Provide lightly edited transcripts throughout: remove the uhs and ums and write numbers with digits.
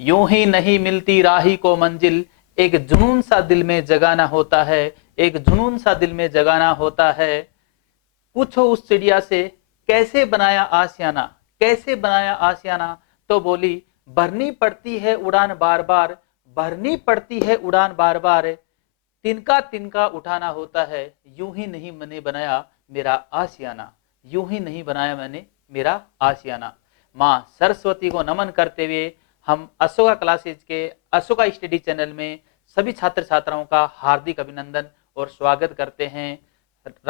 यूं ही नहीं मिलती राही को मंजिल, एक जुनून सा दिल में जगाना होता है, एक जुनून सा दिल में जगाना होता है। पूछो उस चिड़िया से कैसे बनाया आशियाना, कैसे बनाया आशियाना, तो बोली भरनी पड़ती है उड़ान बार बार, भरनी पड़ती है उड़ान बार बार, तिनका तिनका उठाना होता है, यूं ही नहीं मैंने बनाया मेरा आशियाना, यूं ही नहीं बनाया मैंने मेरा आशियाना। माँ सरस्वती को नमन करते हुए हम अशोका क्लासेज के अशोका स्टडी चैनल में सभी छात्र छात्राओं का हार्दिक अभिनंदन और स्वागत करते हैं।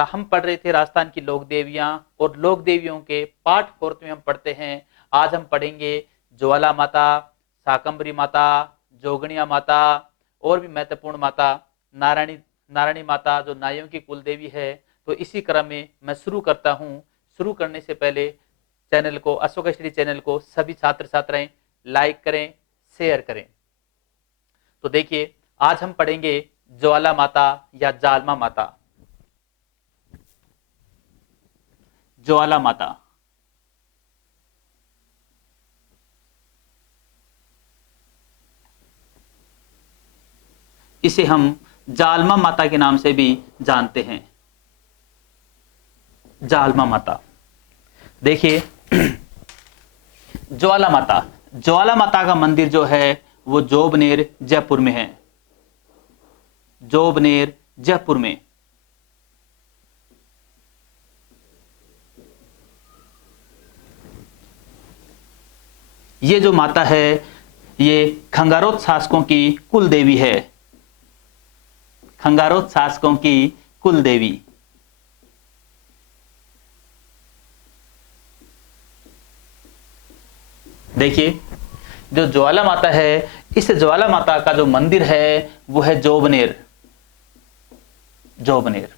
हम पढ़ रहे थे राजस्थान की लोक देवियां और लोक देवियों के पाठ 4 में हम पढ़ते हैं। आज हम पढ़ेंगे ज्वाला माता, शाकंभरी माता, जोगणिया माता और भी महत्वपूर्ण माता नारायणी नारायणी माता जो नाइयों की कुल देवी है। तो इसी क्रम में मैं शुरू करता हूँ। शुरू करने से पहले चैनल को, अशोका स्टडी चैनल को सभी छात्र छात्राएं लाइक करें, शेयर करें। तो देखिए आज हम पढ़ेंगे ज्वाला माता या जालमा माता। ज्वाला माता, इसे हम जालमा माता के नाम से भी जानते हैं। जालमा माता देखिए ज्वाला माता, ज्वाला माता का मंदिर जो है वो जोबनेर जयपुर में है। जोबनेर जयपुर में। ये जो माता है ये खंगारोत शासकों की कुल देवी है। खंगारोत शासकों की कुल देवी। देखिए जो ज्वाला माता है, इस ज्वाला माता का जो मंदिर है वो है जोबनेर। जोबनेर,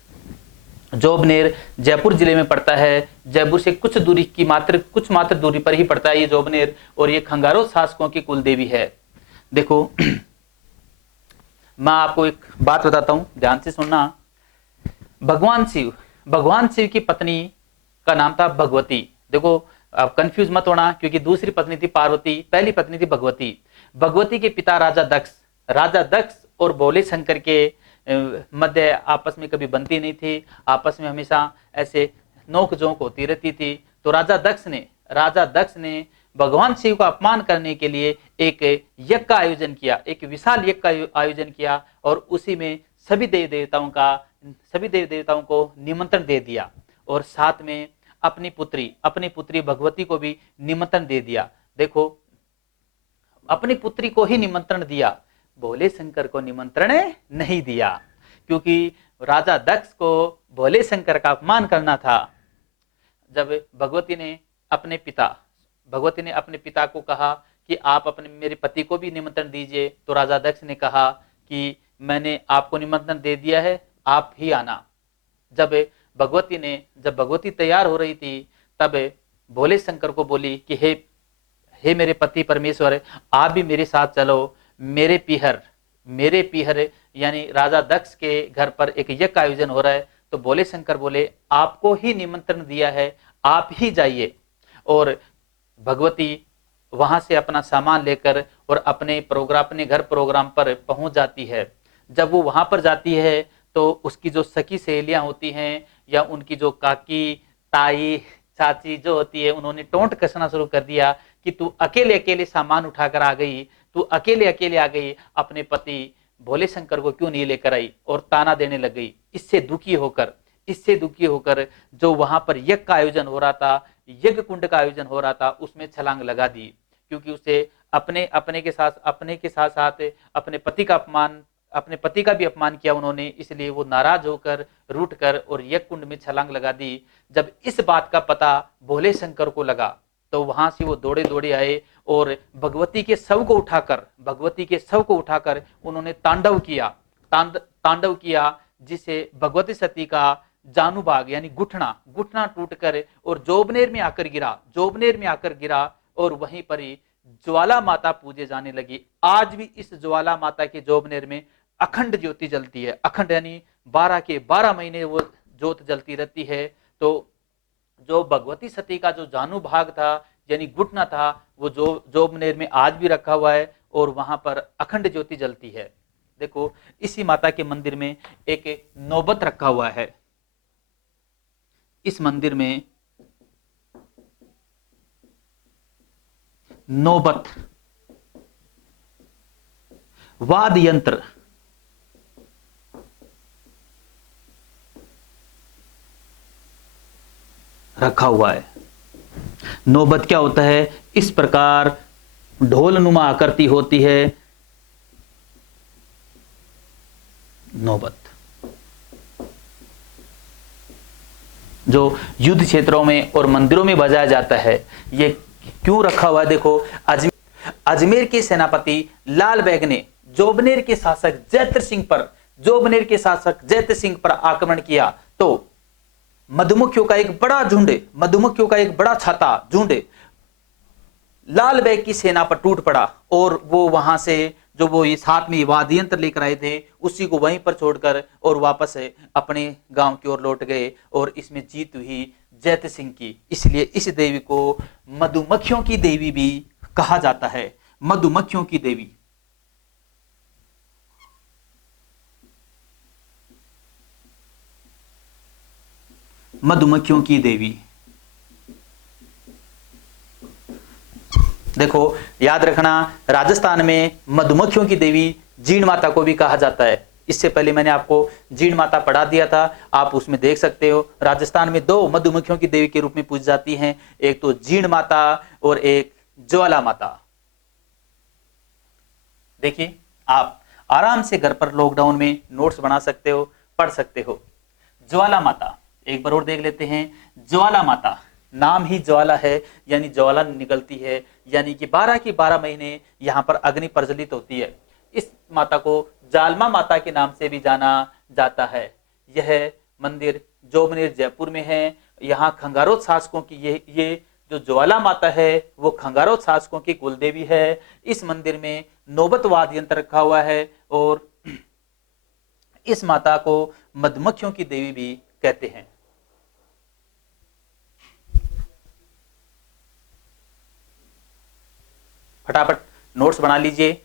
जोबनेर जयपुर जिले में पड़ता है। जयपुर से कुछ दूरी की कुछ मात्र दूरी पर ही पड़ता है ये जोबनेर, और ये खंगारोत शासकों की कुल देवी है। देखो मैं आपको एक बात बताता हूं, ध्यान से सुनना। भगवान शिव की पत्नी का नाम था भगवती। देखो आप कंफ्यूज मत होना, क्योंकि दूसरी पत्नी थी पार्वती, पहली पत्नी थी भगवती। भगवती के पिता राजा दक्ष और भोले शंकर के मध्य आपस में कभी बनती नहीं थी। आपस में हमेशा ऐसे नोक झोंक होती रहती थी। तो राजा दक्ष ने भगवान शिव का अपमान करने के लिए एक यज्ञ का आयोजन किया, एक विशाल यज्ञ का आयोजन किया, और उसी में सभी देवी देवताओं को निमंत्रण दे दिया, और साथ में अपनी पुत्री भगवती को भी निमंत्रण दे दिया। देखो अपनी पुत्री को ही निमंत्रण दिया, भोले शंकर को निमंत्रण नहीं दिया, क्योंकि राजा दक्ष को भोले शंकर का अपमान करना था। जब भगवती ने अपने पिता को कहा कि आप मेरे पति को भी निमंत्रण दीजिए, तो राजा दक्ष ने कहा कि मैंने आपको निमंत्रण दे दिया है, आप ही आना। जब भगवती तैयार हो रही थी, तब भोले शंकर को बोली कि हे मेरे पति परमेश्वर, आप भी मेरे साथ चलो। मेरे पीहर यानी राजा दक्ष के घर पर एक यज्ञ का आयोजन हो रहा है। तो भोले शंकर बोले आपको ही निमंत्रण दिया है, आप ही जाइए। और भगवती वहां से अपना सामान लेकर और अपने घर प्रोग्राम पर पहुंच जाती है। जब वो वहां पर जाती है तो उसकी जो सखी सहेलियां होती हैं, या उनकी जो काकी, ताई, चाची जो होती है, उन्होंने टोंट कसना शुरू कर दिया कि तू अकेले सामान उठाकर आ गई, तू अकेले आ गई, अपने पति भोले शंकर को क्यों नहीं लेकर आई, और ताना देने लग गई। इससे दुखी होकर जो वहां पर यज्ञ का आयोजन हो रहा था, यज्ञ कुंड का आयोजन हो रहा था, उसमें छलांग लगा दी, क्योंकि उसे अपने के साथ साथ अपने पति का भी अपमान किया उन्होंने। इसलिए वो नाराज होकर, रूठ कर और यज्ञ कुंड में छलांग लगा दी। जब इस बात का पता भोले शंकर को लगा, तो वहां से वो दौड़े आए और भगवती के शव को उठाकर उन्होंने तांडव किया, जिसे भगवती सती का जानुभाग यानी घुटना टूटकर और जोबनेर में आकर गिरा, और वहीं पर ही ज्वाला माता पूजे जाने लगी। आज भी इस ज्वाला माता के जोबनेर में अखंड ज्योति जलती है। अखंड यानी 12 के 12 महीने वो ज्योत जलती रहती है। तो जो भगवती सती का जो जानू भाग था यानी घुटना था, वो जोबनेर में आज भी रखा हुआ है, और वहां पर अखंड ज्योति जलती है। देखो इसी माता के मंदिर में एक नौबत रखा हुआ है। इस मंदिर में नौबत वाद्य यंत्र रखा हुआ है। नौबत क्या होता है? इस प्रकार ढोल नुमा आकृति होती है नौबत, जो युद्ध क्षेत्रों में और मंदिरों में बजाया जाता है। ये क्यों रखा हुआ है? देखो अजमेर के सेनापति लाल बेग ने जोबनेर के शासक जैत सिंह पर आक्रमण किया तो मधुमक्खियों का एक बड़ा छाता झुंड लाल बेग की सेना पर टूट पड़ा और वो वहां से जो वो ये साथ में वाद्य यंत्र लेकर आए थे उसी को वहीं पर छोड़कर और वापस अपने गांव की ओर लौट गए और इसमें जीत हुई जैत सिंह की। इसलिए इस देवी को मधुमक्खियों की देवी भी कहा जाता है। मधुमक्खियों की देवी। मधुमक्खियों की देवी। देखो याद रखना, राजस्थान में मधुमक्खियों की देवी जीण माता को भी कहा जाता है। इससे पहले मैंने आपको जीण माता पढ़ा दिया था, आप उसमें देख सकते हो। राजस्थान में दो मधुमक्खियों की देवी के रूप में पूजी जाती हैं, एक तो जीण माता और एक ज्वाला माता। देखिए आप आराम से घर पर लॉकडाउन में नोट्स बना सकते हो, पढ़ सकते हो। ज्वाला माता एक बार और देख लेते हैं। ज्वाला माता, नाम ही ज्वाला है यानी ज्वाला निकलती है, यानी कि 12 के 12 महीने यहाँ पर अग्नि प्रज्वलित होती है। इस माता को जालमा माता के नाम से भी जाना जाता है। यह मंदिर जोबनेर जयपुर में है। यहाँ खंगारोत शासकों की ये जो ज्वाला माता है वो खंगारोत शासकों की कुलदेवी है। इस मंदिर में नौबत वाद्य यंत्र रखा हुआ है और इस माता को मधुमक्खियों की देवी भी कहते हैं। फटाफट नोट्स बना लीजिए।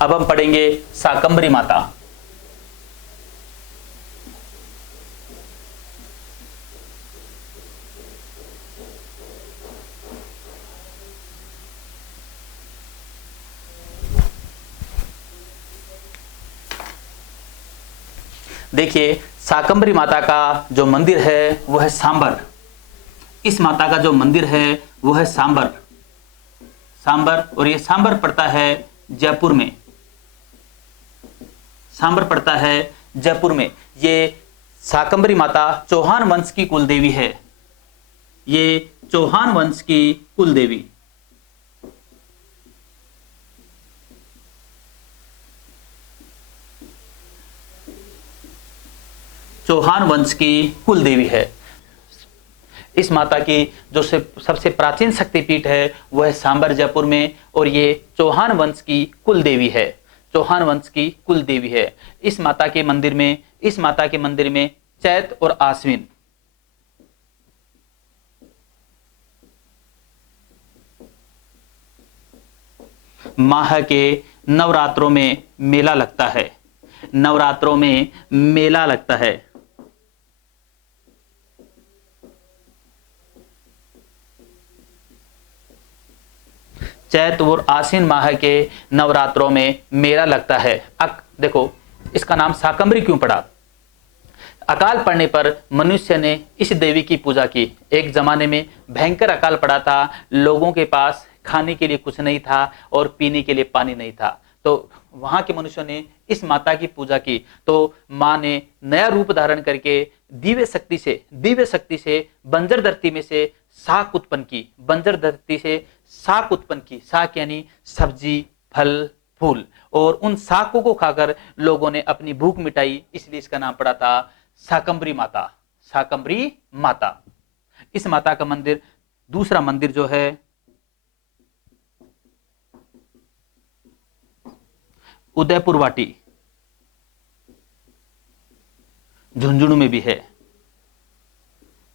अब हम पढ़ेंगे शाकंभरी माता। देखिए शाकंभरी माता का जो मंदिर है वह है सांबर। इस माता का जो मंदिर है वह है सांबर और ये सांबर पड़ता है जयपुर में। सांबर पड़ता है जयपुर में। ये शाकंभरी माता चौहान वंश की कुलदेवी है। ये चौहान वंश की कुलदेवी। चौहान वंश की कुलदेवी है। इस माता की जो सबसे प्राचीन शक्तिपीठ है वह है सांबर जयपुर में और ये चौहान वंश की कुलदेवी है। चौहान वंश की कुलदेवी है। इस माता के मंदिर में चैत और आश्विन माह के नवरात्रों में मेला लगता है। नवरात्रों में मेला लगता है। चैत और आश्विन माह के नवरात्रों में मेला लगता है। देखो इसका नाम शाकंभरी क्यों पड़ा? अकाल पड़ने पर मनुष्य ने इस देवी की पूजा की। एक जमाने में भयंकर अकाल पड़ा था, लोगों के पास खाने के लिए कुछ नहीं था और पीने के लिए पानी नहीं था, तो वहां के मनुष्यों ने इस माता की पूजा की। तो माँ ने नया रूप धारण करके दिव्य शक्ति से बंजर धरती में से शाक उत्पन्न की, बंजर धरती से शाक उत्पन्न की। शाक यानी सब्जी, फल, फूल, और उन शाकों को खाकर लोगों ने अपनी भूख मिटाई, इसलिए इसका नाम पड़ा था शाकंभरी माता। शाकंभरी माता। इस माता का मंदिर, दूसरा मंदिर जो है उदयपुर वाटी, झुंझुनू में भी है।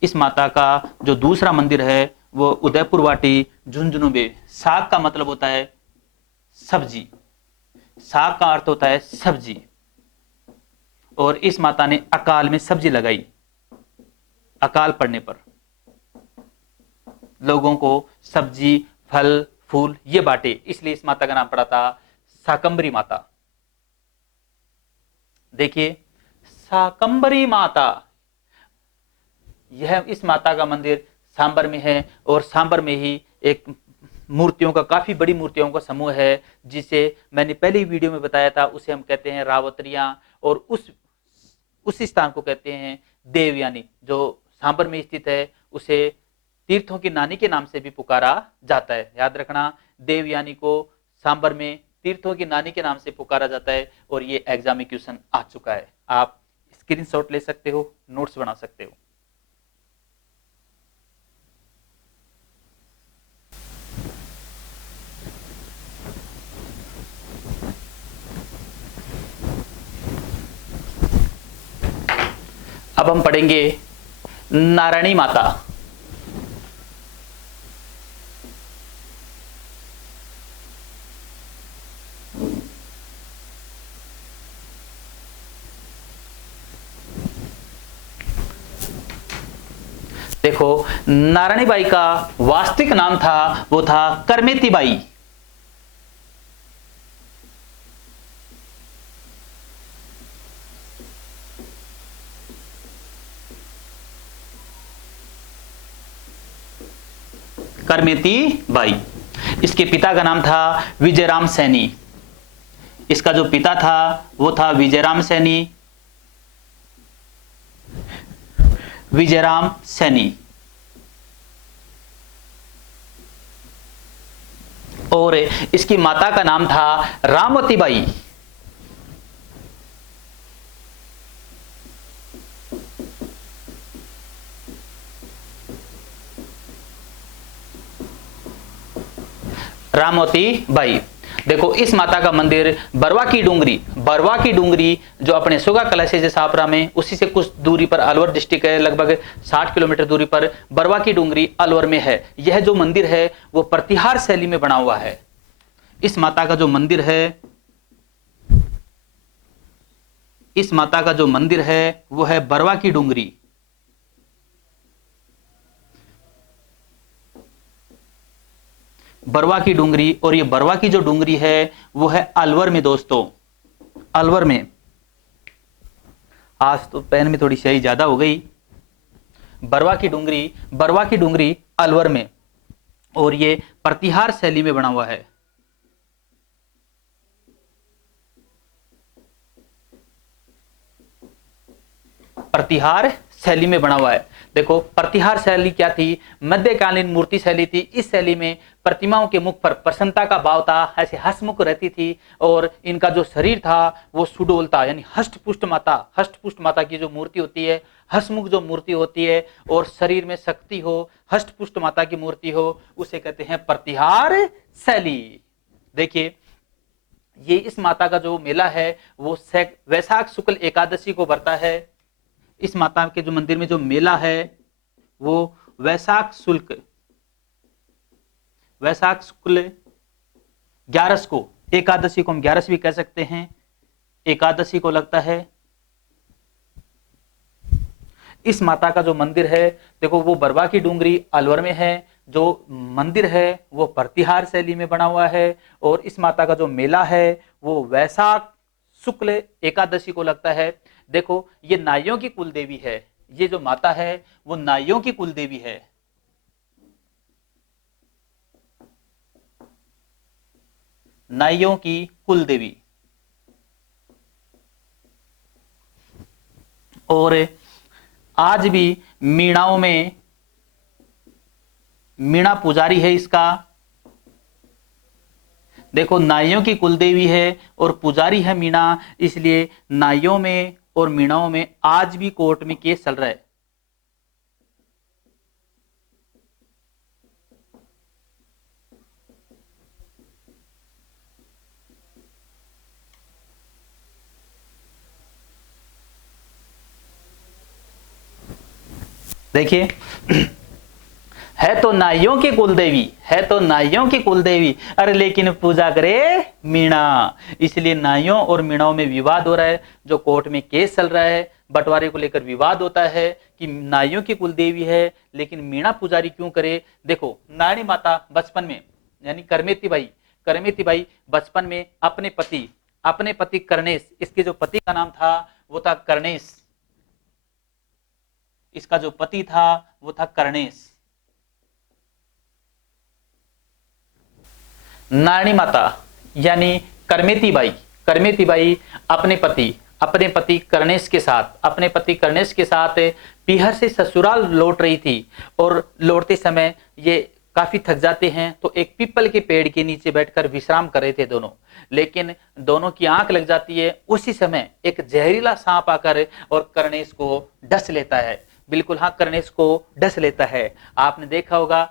इस माता का जो दूसरा मंदिर है वो उदयपुर वाटी, झुंझुनू में। साग का मतलब होता है सब्जी, साग का अर्थ होता है सब्जी, और इस माता ने अकाल में सब्जी लगाई। अकाल पड़ने पर लोगों को सब्जी, फल, फूल ये बांटे, इसलिए इस माता का नाम पड़ा था शाकंभरी माता। देखिए, शाकंभरी माता, यह इस माता का मंदिर सांबर में है, और सांबर में ही एक मूर्तियों का, काफी बड़ी मूर्तियों का समूह है, जिसे मैंने पहली वीडियो में बताया था, उसे हम कहते हैं रावत्रियां, और उस स्थान को कहते हैं देवयानी। जो सांबर में स्थित है उसे तीर्थों की नानी के नाम से भी पुकारा जाता है। याद रखना, देवयानी को सांबर में तीर्थों की नानी के नाम से पुकारा जाता है, और ये एग्जाम में क्वेश्चन आ चुका है। आप स्क्रीनशॉट ले सकते हो, नोट्स बना सकते हो। अब हम पढ़ेंगे नारायणी माता। देखो, नारायणी बाई का वास्तविक नाम था, वो था करमेती बाई। करमेती बाई। इसके पिता का नाम था विजयराम सैनी। इसका जो पिता था वो था विजयराम सैनी, विजयराम सैनी। और इसकी माता का नाम था रामवती बाई। रामवती बाई। देखो, इस माता का मंदिर बरवा की डूंगरी जो अपने सुगा कला से सापरा में, उसी से कुछ दूरी पर अलवर डिस्ट्रिक्ट है, लगभग 60 किलोमीटर दूरी पर बरवा की डूंगरी अलवर में है। यह जो मंदिर है वो प्रतिहार शैली में बना हुआ है। इस माता का जो मंदिर है, इस माता का जो मंदिर है वो है बरवा की डूंगरी। बरवा की डूंगरी, और ये बरवा की जो डूंगरी है वो है अलवर में दोस्तों, अलवर में। आज तो पेन में थोड़ी स्याही ज्यादा हो गई। बरवा की डूंगरी अलवर में, और ये प्रतिहार शैली में बना हुआ है। प्रतिहार शैली में बना हुआ है। देखो, प्रतिहार शैली क्या थी? मध्यकालीन मूर्ति शैली थी। इस शैली में प्रतिमाओं के मुख पर प्रसन्नता का भाव था, ऐसे हंसमुख रहती थी, और इनका जो शरीर था वो सुडोल था, यानी हष्टपुष्ट माता की जो मूर्ति होती है, हंसमुख जो मूर्ति होती है, और शरीर में शक्ति हो, हष्टपुष्ट माता की मूर्ति हो, उसे कहते हैं प्रतिहार शैली। देखिए, ये इस माता का जो मेला है वो वैशाख शुक्ल एकादशी को बढ़ता है। इस माता के जो मंदिर में जो मेला है वो वैशाख शुक्ल 11 को, एकादशी को हम 11 भी कह सकते हैं, एकादशी को लगता है। इस माता का जो मंदिर है, देखो, वो बरवा की डूंगरी अलवर में है। जो मंदिर है वो प्रतिहार शैली में बना हुआ है, और इस माता का जो मेला है वो वैशाख शुक्ल एकादशी को लगता है। देखो ये नाइयों की कुल देवी है, ये जो माता है वो नाइयों की कुल देवी है। नाइयों की कुल देवी। और आज भी मीणाओं में मीणा पुजारी है इसका। देखो नाइयों की कुलदेवी है और पुजारी है मीणा, इसलिए नाइयों में और मीणाओं में आज भी कोर्ट में केस चल रहा है। देखिए है तो नाइयों की कुलदेवी, है तो नाइयों की कुलदेवी, अरे लेकिन पूजा करे मीणा, इसलिए नाइयों और मीणाओं में विवाद हो रहा है। जो कोर्ट में केस चल रहा है, बंटवारे को लेकर विवाद होता है कि नाइयों की कुलदेवी है लेकिन मीणा पुजारी क्यों करे। देखो नारायणी माता बचपन में, यानी करमेती बाई बचपन में अपने पति कर्णेश, इसके जो पति का नाम था वो था कर्णेश, इसका जो पति था वो था कर्णेश। नारायणी माता यानी करमेती बाई अपने पति कर्णेश के साथ पीहर से ससुराल लौट रही थी और लौटते समय ये काफी थक जाते हैं तो एक पीपल के पेड़ के नीचे बैठकर विश्राम कर रहे थे दोनों, लेकिन दोनों की आंख लग जाती है। उसी समय एक जहरीला सांप आकर और कर्णेश को डस लेता है। बिल्कुल हाँ, कर्णेश को डस लेता है। आपने देखा होगा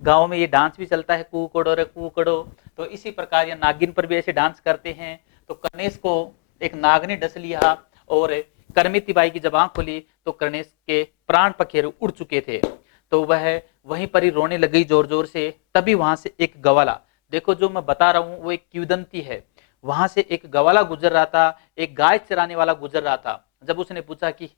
गांव में ये डांस भी चलता है, कूकड़ो रे कूकड़ो, तो इसी प्रकार ये नागिन पर भी ऐसे डांस करते हैं। तो कर्णेश को एक नाग ने डस लिया और करमेती बाई की जब आंख खुली तो कर्णेश के प्राण पखेरु उड़ चुके थे। तो वह वहीं पर ही रोने लगी जोर जोर से। तभी वहां से एक गवाला, देखो जो मैं बता रहा हूं वो एक किंवदंती है, वहां से एक गवाला गुजर रहा था, एक गाय चराने वाला गुजर रहा था। जब उसने पूछा कि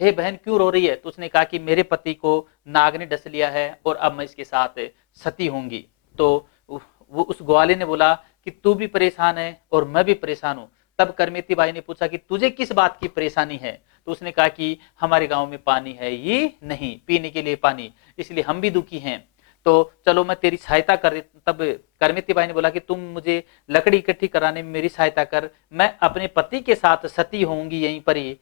हे बहन क्यों रो रही है, तो उसने कहा कि मेरे पति को नाग ने डस लिया है और अब मैं इसके साथ सती होंगी। तो वो उस ग्वाले ने बोला कि तू भी परेशान है और मैं भी परेशान हूं। तब करमेती बाई ने पूछा कि तुझे किस बात की परेशानी है, तो उसने कहा कि हमारे गांव में पानी है ही नहीं, पीने के लिए पानी, इसलिए हम भी दुखी हैं। तो चलो मैं तेरी सहायता कर। तब करमेती बाई ने बोला कि तुम मुझे लकड़ी इकट्ठी कराने में मेरी सहायता कर, मैं अपने पति के साथ सती होंगी यहीं पर ही।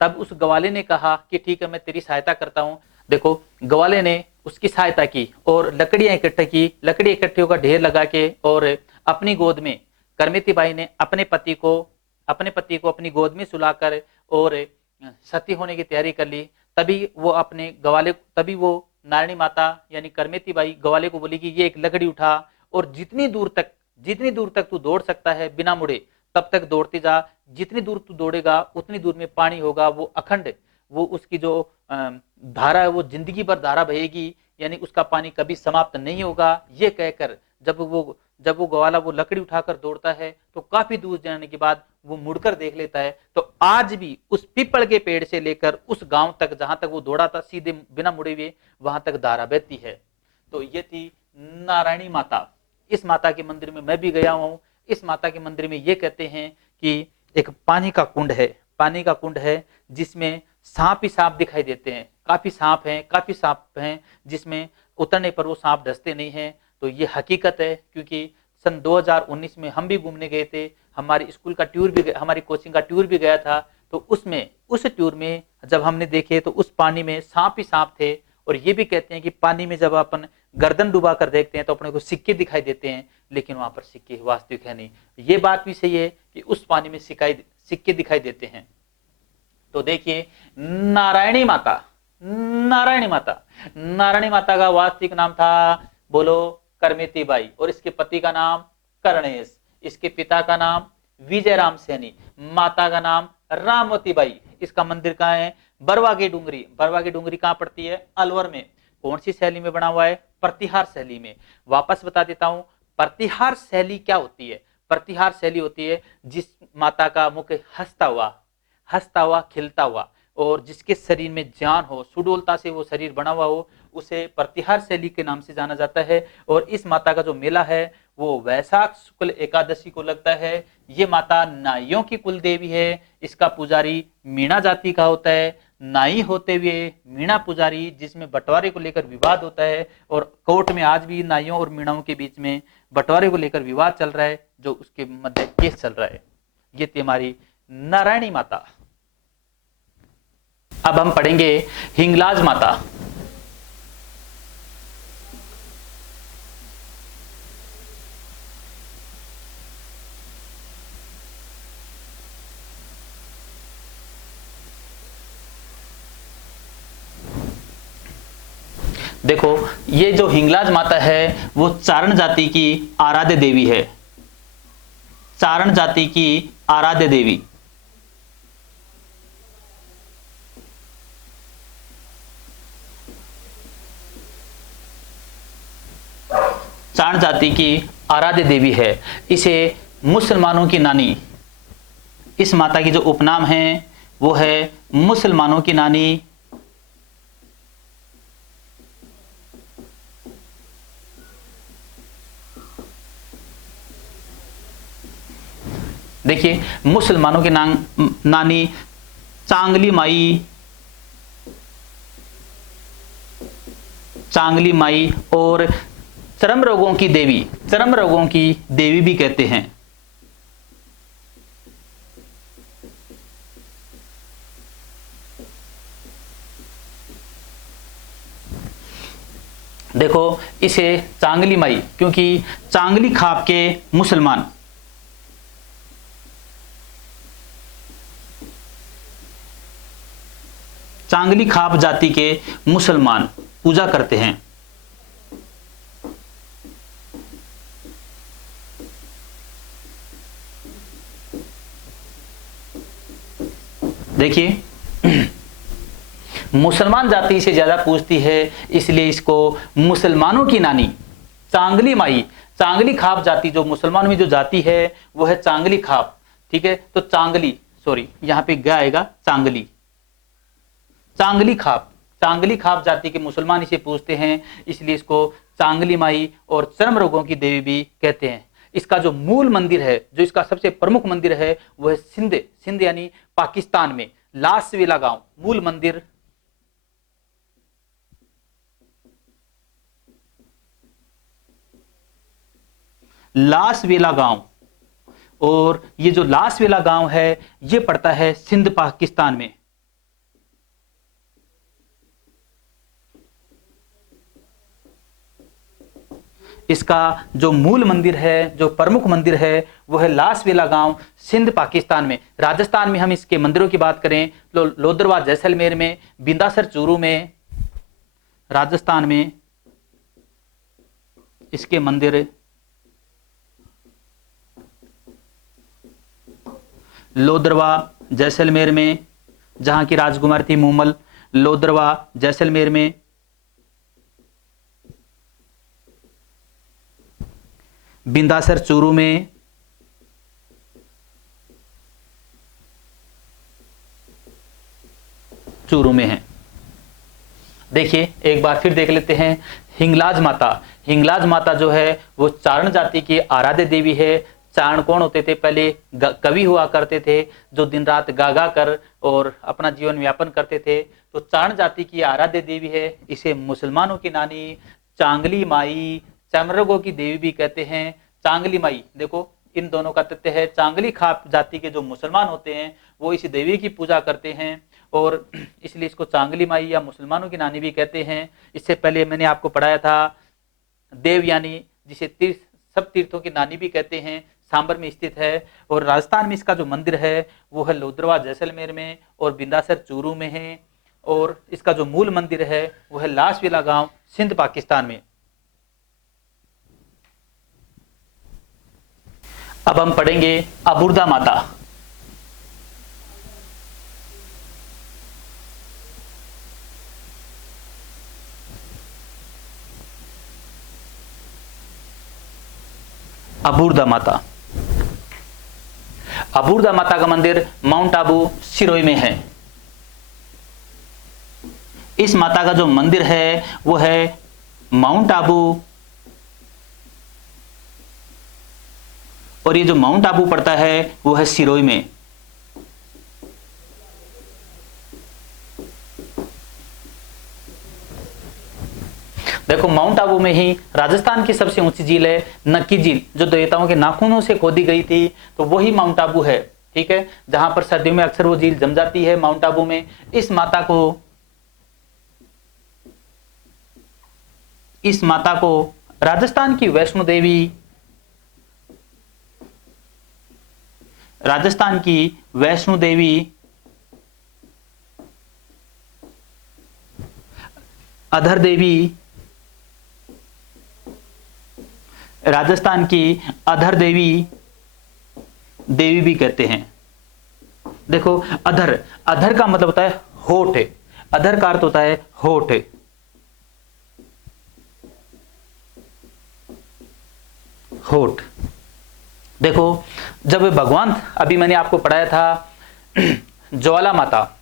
तब उस गवाले ने कहा कि ठीक है मैं तेरी सहायता करता हूं। देखो गवाले ने उसकी सहायता की और लकड़ियां इकट्ठी की, लकड़ी इकट्ठियों का ढेर लगा के और अपनी गोद में करमेती बाई ने अपने पति को अपनी गोद में सुलाकर और सती होने की तैयारी कर ली। तभी वो नारायणी माता यानी करमेती बाई गवाले को बोली कि ये एक लकड़ी उठा और जितनी दूर तक तू दौड़ सकता है बिना मुड़े तब तक दौड़ते जा, जितनी दूर तू दौड़ेगा उतनी दूर में पानी होगा, वो अखंड, वो उसकी जो धारा है वो जिंदगी भर धारा बहेगी, यानी उसका पानी कभी समाप्त नहीं होगा। ये कहकर जब वो ग्वाला वो लकड़ी उठाकर दौड़ता है तो काफी दूर जाने के बाद वो मुड़कर देख लेता है तो आज भी उस पीपल के पेड़ से लेकर उस गांव तक जहां तक वो दौड़ा था सीधे बिना मुड़े हुए वहां तक धारा बहती है। तो ये थी नारायणी माता। इस माता के मंदिर में मैं भी गया हूं। इस माता के मंदिर में ये कहते हैं कि एक पानी का कुंड है जिसमें सांप ही सांप दिखाई देते हैं, काफी सांप हैं जिसमें उतरने पर वो सांप डसते नहीं हैं। तो ये हकीकत है, क्योंकि सन 2019 में हम भी घूमने गए थे, हमारी स्कूल का टूर भी, हमारी कोचिंग का टूर भी गया था। तो उस टूर में जब हमने देखे तो उस पानी में सांप ही सांप थे। और ये भी कहते हैं कि पानी में जब अपन गर्दन डुबा कर देखते हैं तो अपने को सिक्के दिखाई देते हैं, लेकिन वहां पर सिक्के वास्तविक है नहीं। ये बात भी सही है कि उस पानी में सिक्के दिखाई देते हैं। तो देखिए नारायणी माता का वास्तविक नाम था, बोलो, करमेती बाई, और इसके पति का नाम कर्णेश, इसके पिता का नाम विजय राम सैनी, माता का नाम रामवती बाई। इसका मंदिर कहाँ है? बरवा की डूंगरी कहाँ पड़ती है? अलवर में। कौन सी शैली में बना हुआ है? प्रतिहार शैली में। वापस बता देता हूं, प्रतिहार शैली क्या होती है? प्रतिहार शैली होती है जिस माता का मुख हंसता हुआ खिलता हुआ और जिसके शरीर में जान हो, सुडोलता से वो शरीर बना हुआ हो, उसे प्रतिहार शैली के नाम से जाना जाता है। और इस माता का जो मेला है वो वैशाख शुक्ल एकादशी को लगता है। ये माता नाइयों की कुल देवी है। इसका पुजारी मीणा जाति का होता है। नाई होते हुए मीणा पुजारी, जिसमें बंटवारे को लेकर विवाद होता है और कोर्ट में आज भी नाइयों और मीणाओं के बीच में बंटवारे को लेकर विवाद चल रहा है, जो उसके मध्य केस चल रहा है। ये थी हमारी नारायणी माता। अब हम पढ़ेंगे हिंगलाज माता। देखो, ये जो हिंगलाज माता है वो चारण जाति की आराध्य देवी है। चारण जाति की आराध्य देवी। चारण जाति की आराध्य देवी है। इसे मुसलमानों की नानी, इस माता की जो उपनाम है वो है मुसलमानों की नानी। देखिए, मुसलमानों की नानी चांगली माई, चांगली माई और चर्म रोगों की देवी, चर्म रोगों की देवी भी कहते हैं। देखो, इसे चांगली माई, क्योंकि चांगली खाप के मुसलमान, चांगली खाप जाति के मुसलमान पूजा करते हैं। देखिए, मुसलमान जाति से ज्यादा पूजती है, इसलिए इसको मुसलमानों की नानी चांगली माई। चांगली खाप जाति, जो मुसलमानों में जो जाति है वो है चांगली खाप। ठीक है, तो चांगली, सॉरी यहां पे ग आएगा, चांगली, चांगली खाप, चांगली खाप जाति के मुसलमान इसे पूजते हैं, इसलिए इसको चांगली माई और चर्म रोगों की देवी भी कहते हैं। इसका जो मूल मंदिर है, जो इसका सबसे प्रमुख मंदिर है वो है सिंध, सिंध यानी पाकिस्तान में लासवेला गांव। मूल मंदिर लासवेला गांव, और ये जो लासवेला गांव है ये पड़ता है सिंध पाकिस्तान में। इसका जो मूल मंदिर है, जो प्रमुख मंदिर है वो है लासवेला गांव, सिंध पाकिस्तान में। राजस्थान में हम इसके मंदिरों की बात करें तो लोदरवा जैसलमेर में, बिंदासर चूरू में, राजस्थान में इसके मंदिर, लोदरवा जैसलमेर में जहां की राजकुमार थी मूमल, लोदरवा जैसलमेर में, बिंदासर चूरू में, चूरू में है। देखिए, एक बार फिर देख लेते हैं हिंगलाज माता। हिंगलाज माता जो है वो चारण जाति की आराध्य देवी है। चारण कौन होते थे? पहले कवि हुआ करते थे जो दिन रात गा गा कर और अपना जीवन व्यापन करते थे। तो चारण जाति की आराध्य देवी है। इसे मुसलमानों की नानी चांगली माई, चर्मरोगों की देवी भी कहते हैं। चांगली माई, देखो इन दोनों का तथ्य है। चांगली खाप जाति के जो मुसलमान होते हैं वो इस देवी की पूजा करते हैं और इसलिए इसको चांगली माई या मुसलमानों की नानी भी कहते हैं। इससे पहले मैंने आपको पढ़ाया था देवयानी, जिसे सब तीर्थों की नानी भी कहते हैं, सांबर में स्थित है। और राजस्थान में इसका जो मंदिर है वो है लोदरवा जैसलमेर में और बिंदासर चूरू में है। और इसका जो मूल मंदिर है वो है लासवेला गांव, सिंध पाकिस्तान में। अब हम पढ़ेंगे अबुर्दा माता। अबुर्दा माता, अबुर्दा माता का मंदिर माउंट आबू सिरोही में है। इस माता का जो मंदिर है वो है माउंट आबू, और ये जो माउंट आबू पड़ता है वो है सिरोही में। देखो माउंट आबू में ही राजस्थान की सबसे ऊंची झील है नक्की झील, जो देवताओं के नाखूनों से खोदी गई थी, तो वही माउंट आबू है। ठीक है, जहां पर सर्दियों में अक्सर वो झील जम जाती है माउंट आबू में। इस माता को राजस्थान की वैष्णो देवी, राजस्थान की वैष्णो देवी, अधर देवी, राजस्थान की अधर देवी देवी भी कहते हैं। देखो अधर, अधर का मतलब होता है होठ, अधर का अर्थ होता है होठ। होठ। देखो जब भगवान, अभी मैंने आपको पढ़ाया था ज्वाला माता,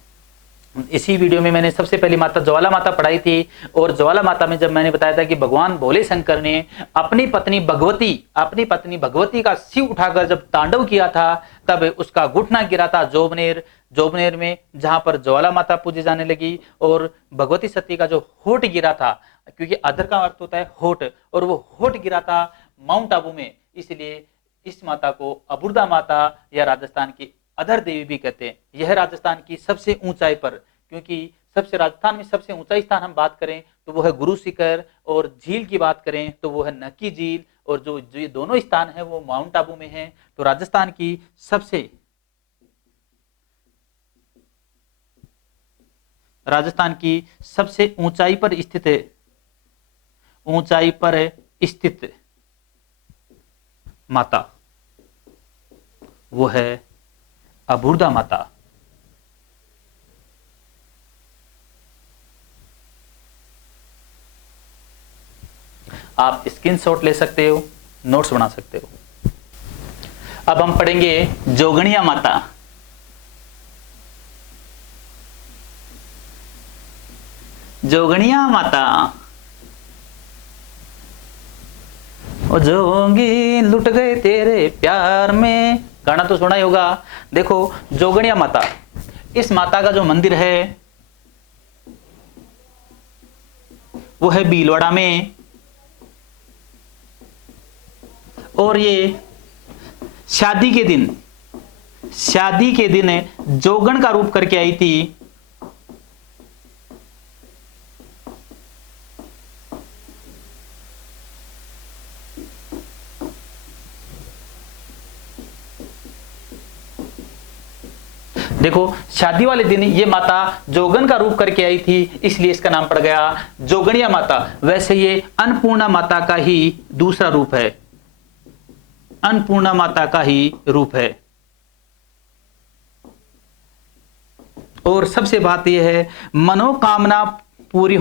इसी वीडियो में मैंने सबसे पहली माता ज्वाला माता पढ़ाई थी, और ज्वाला माता में जब मैंने बताया था कि भगवान भोले शंकर ने अपनी पत्नी भगवती का सिर उठाकर जब तांडव किया था, तब उसका घुटना गिरा था जोबनेर में, जहां पर ज्वाला माता पूजी जाने लगी, और भगवती सती का जो होठ गिरा था, क्योंकि अधर का अर्थ होता है होठ, और वो होठ गिरा था माउंट आबू में, इसलिए इस माता को अबुर्दा माता या राजस्थान की अधर देवी भी कहते हैं। यह राजस्थान की सबसे ऊंचाई पर, क्योंकि राजस्थान में सबसे ऊंचा स्थान हम बात करें तो वो है गुरु शिखर, और झील की बात करें तो वो है नक्की झील, और जो ये दोनों स्थान है वो माउंट आबू में है। तो राजस्थान की सबसे ऊंचाई पर स्थित माता वो है अबुर्दा माता। आप स्क्रीनशॉट ले सकते हो, नोट्स बना सकते हो। अब हम पढ़ेंगे जोगणिया माता। जोगणिया माता, ओ जोगी लुट गए तेरे प्यार में, गाना तो सुना ही होगा। देखो जोगणिया माता, इस माता का जो मंदिर है वो है भीलवाड़ा में, और ये शादी के दिन जोगण का रूप करके आई थी। देखो शादी वाले दिन ये माता जोगन का रूप करके आई थी, इसलिए इसका नाम पड़ गया जोगणिया माता। वैसे ये अन्नपूर्णा माता का ही दूसरा रूप है, अन्नपूर्णा माता का ही रूप है। और सबसे बात यह है, मनोकामना पूरी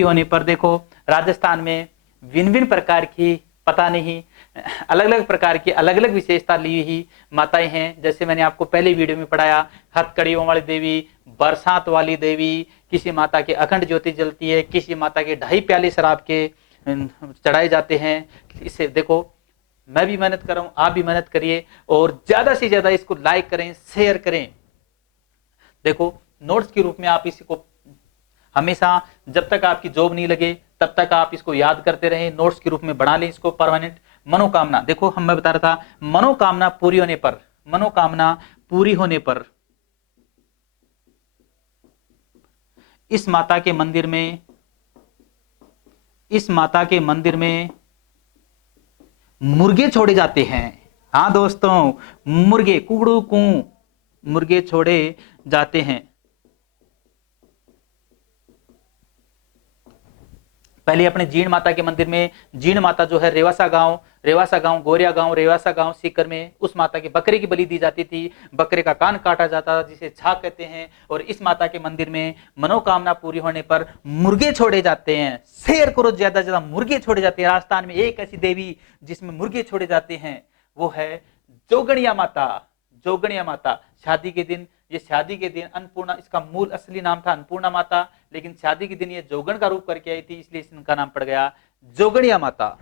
होने पर देखो राजस्थान में भिन्न भिन्न प्रकार की, पता नहीं अलग अलग प्रकार की अलग अलग विशेषता ली हुई माताएं हैं। जैसे मैंने आपको पहले वीडियो में पढ़ाया, हथकड़ियों वाली देवी, बरसात वाली देवी, किसी माता की अखंड ज्योति जलती है, किसी माता के 2.5 प्याले शराब के चढ़ाए जाते हैं। इससे देखो मैं भी मेहनत कर रहा हूं, आप भी मेहनत करिए, और ज्यादा से ज्यादा इसको लाइक करें, शेयर करें। देखो नोट्स के रूप में आप इसको हमेशा, जब तक आपकी जॉब नहीं लगे तब तक आप इसको याद करते रहें, नोट्स के रूप में बना लें इसको परमानेंट। मनोकामना, देखो मैं बता रहा था, मनोकामना पूरी होने पर इस माता के मंदिर में मुर्गे छोड़े जाते हैं। हाँ दोस्तों, मुर्गे, कुकड़ू कू मुर्गे छोड़े जाते हैं। पहले अपने जीण माता के मंदिर में, जीण माता जो है रेवासा गांव, गोरिया गांव, रेवासा गांव सीकर में, उस माता के बकरे की बलि दी जाती थी, बकरे का कान काटा जाता था जिसे छाक कहते हैं। और इस माता के मंदिर में मनोकामना पूरी होने पर मुर्गे छोड़े जाते हैं। शेयर करो, ज्यादा से ज्यादा मुर्गे छोड़े जाते हैं। राजस्थान में एक ऐसी देवी जिसमें मुर्गे छोड़े जाते हैं, वो है जोगणिया माता। जोगणिया माता शादी के दिन ये शादी के दिन अन्नपूर्णा, इसका मूल असली नाम था अन्नपूर्णा माता, लेकिन शादी के दिन ये जोगण का रूप करके आई थी, इसलिए इनका नाम पड़ गया जोगणिया माता।